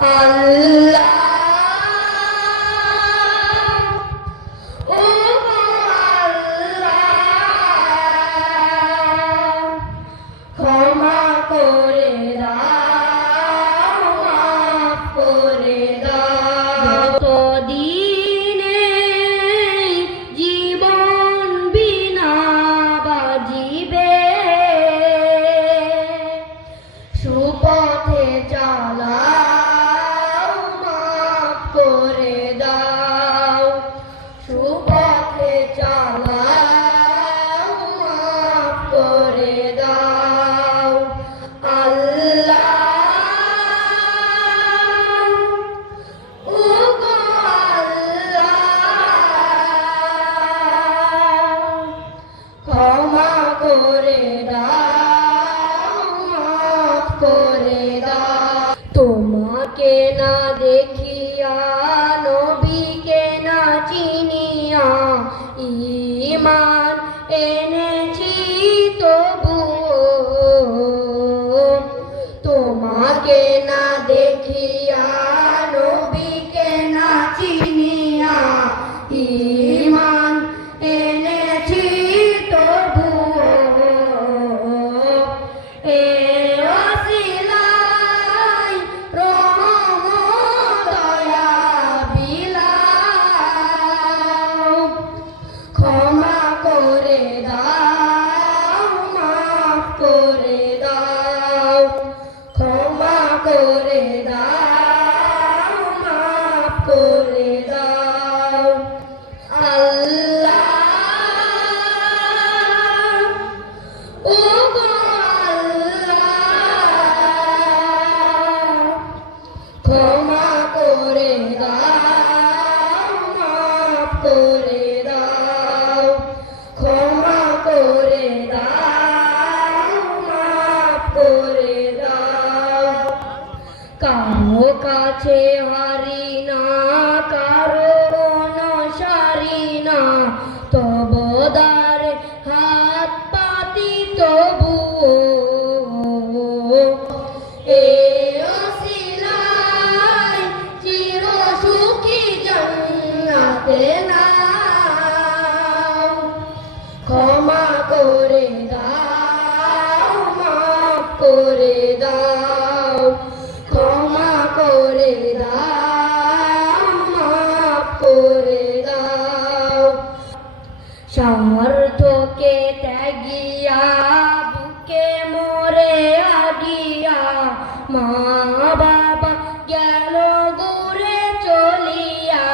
আল্লাহ ও আল্লাহ ক্ষমা করে দাও মাফ করে দাও যতদিনে জীবন বিনা বাজিবে সুপথে চালাও মাফ করে দাও সুপথে চালাও মাফ করে দাও আল্লাহ ও গো আল্লাহ ক্ষমা করে দাও মাফ করে দাও তোমাকে না দেখিয়া নবীকে না চিনিয়া ঈমান এনেছি তবুও তোমাকে না দেখিয়া নবীকে না চিনিয়া ঈমান এনেছি তবুও এ ওসিলাই রহম দয়া বিলাও ক্ষমা করে দাও মাফ করে দাও ক্ষমা করে দাও মাফ করে দাও আল্লাহ ও গো আল্লাহ ক্ষমা করে দাও মাফ করে দাও ক্ষমা করে দাও মাফ করে দাও কারো কাছে হারি না কারো অনুসারী না তবদারে হাত পাতি তবুও এ ওসিলায় চির সুখী জান্নাতে নাও ক্ষমা করে দাও মাফ করে দাও ক্ষমা করে দাও মাফ করে দাও স্বার্থকে ত্যাগিয়া বুকে মরে আগিয়া মা বাবা গেল দূরে চলিয়া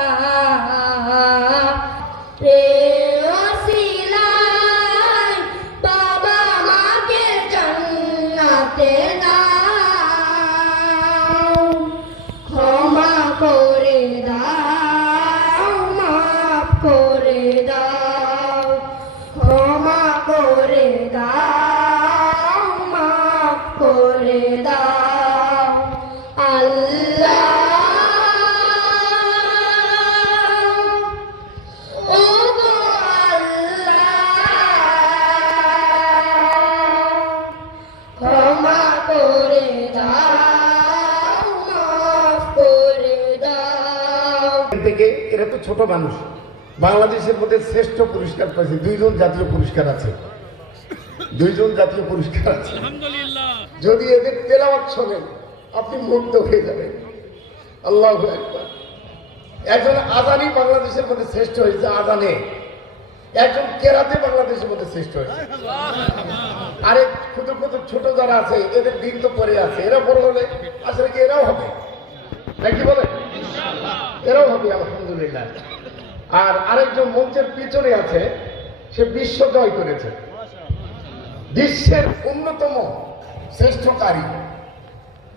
রে ওসিলায় বাবা মাকে জান্নাতে নাও ক্ষমা করে দাও মাফ করে দাও ক্ষমা করে দাও মাফ করে দাও আল্লাহ ও গো আল্লাহ ক্ষমা করে দাও মাফ করে দাও থেকে এরা তো ছোট মানুষ বাংলাদেশের মধ্যে শ্রেষ্ঠ পুরস্কার পাইছে দুইজন জাতীয় পুরস্কার আছে আলহামদুলিল্লাহ যদি এদের তেলাওয়াত শোনেন আপনি মুগ্ধ হয়ে যাবেন আল্লাহু আকবার একজন আজানি বাংলাদেশের মধ্যে শ্রেষ্ঠ হয়েছে আজানে একজন কেরাতে বাংলাদেশের মধ্যে শ্রেষ্ঠ হয়েছে আরে ক্ষুদ্র ক্ষুদ্র ছোট যারা আছে এদের দিন তো পরে আছে এরা বড় হলে আসলে কি এরাও হবে নাকি বলে এরাও হবে আলহামদুলিল্লাহ আর আরেকজন মঞ্চের পিছনে আছে সে বিশ্ব জয় করেছে বিশ্বের অন্যতম শ্রেষ্ঠকারী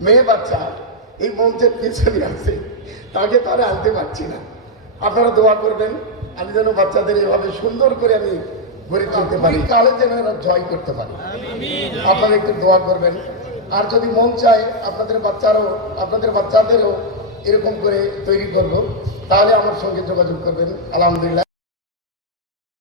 মেয়ে বাচ্চা এই মঞ্চের পিছনে আছে তাকে তো আর আনতে পারছি না আপনারা দোয়া করবেন আমি যেন বাচ্চাদের এভাবে সুন্দর করে আমি গড়ে তুলতে পারি কালে যেন এরা জয় করতে পারি আপনারা একটু দোয়া করবেন আর যদি মন চায় আপনাদের বাচ্চাদেরও এরকম করে তৈরি করব তাহলে আমার সঙ্গে যোগাযোগ করবেন আলহামদুলিল্লাহ